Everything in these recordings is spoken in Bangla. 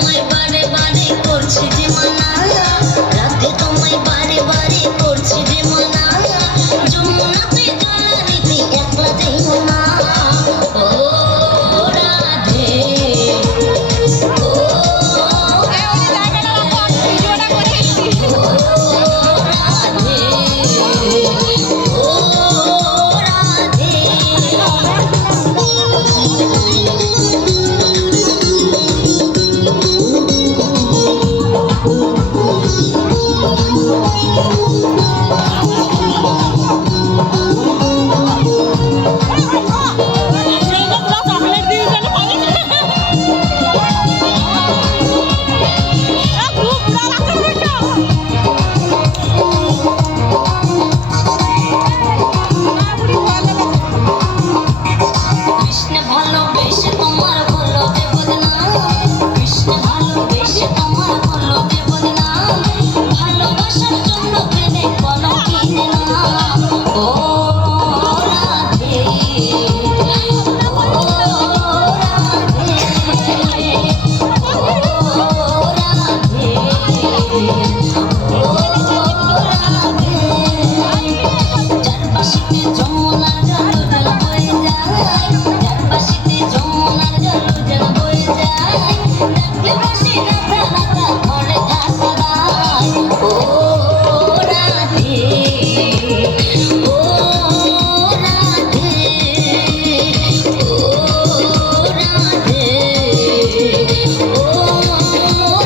তোমায় বারে বারে করছি যে মানা, রাধে তোমায় বারে বারে করছি যে মানা, যমুনাতে জল নিতে একলা যাইও না। ও রাধে, ও রাধে, কৃষ্ণ ভালোবেসে তোমার হলো যে বদনাম, কৃষ্ণ ভালোবেসে তোমার হলো যে বদনাম, ভালোবাসার জন্য প্রেমে কলম কিনে নাও। ও রাধে, ও রাধে, ও রাধে, ও রাধে। চারপাশিতে যমুনার জল জল বয়ে যায়, চারপাশিতে যমুনার জল জল বয়ে যায়, ডাকলে বসে রাধা রাধা ঘরে থাকা দায়। ও রাধে, ও রাধে, ও রাধে, ও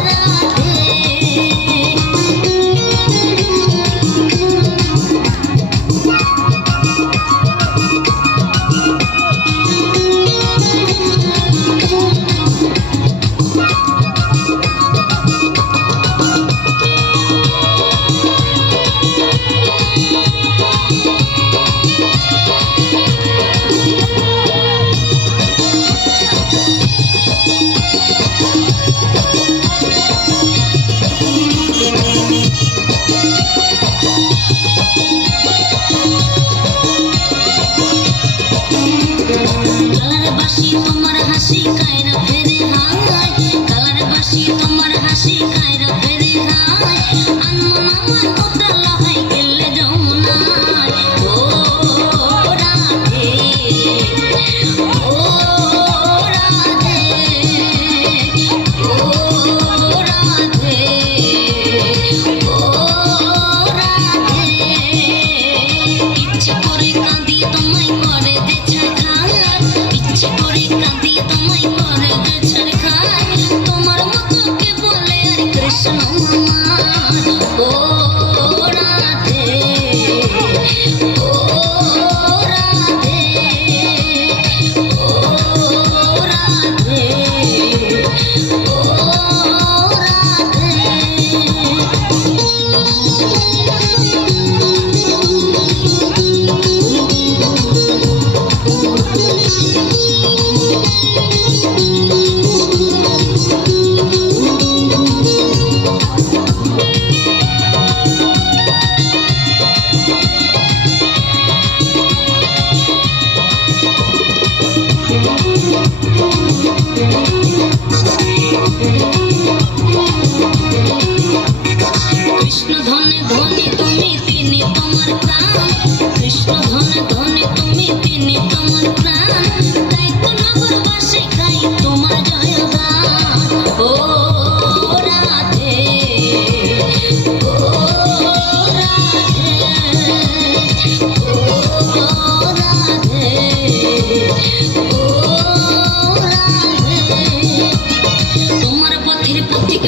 রাধে। কালার বাসি তোমার হাসি কায়রা ফেরে হায়, কালার বাসি তোমার হাসি কায়রা ফেরে হায়, আনমন আমার ওটা লাহাই গেলে যমুনায়। ও রাধে, ও রাধে, ও রাধে, ও রাধে। ইচ্ছে করে কাঁদি তোমায় করে যে ছাড়খায়, ইচ্ছে করে কাঁদি তোমায় করে যে ছাড়খায়, তোমার মতো কে বলে আর কৃষ্ণ আমার। ও রাধে, ও রাধে, ও রাধে, ও রাধে। কৃষ্ণ ধনে ধনে তুমি তিনি তোমার প্রাণ, কৃষ্ণ ধনে ধনে তুমি তিনি তোমার প্রাণ, তাই তো নগরবাসে গাই তোমার জয়গান। ও রাধে, ও রাধে, ও রাধে, ও রাধে। তোমার পথের পথিক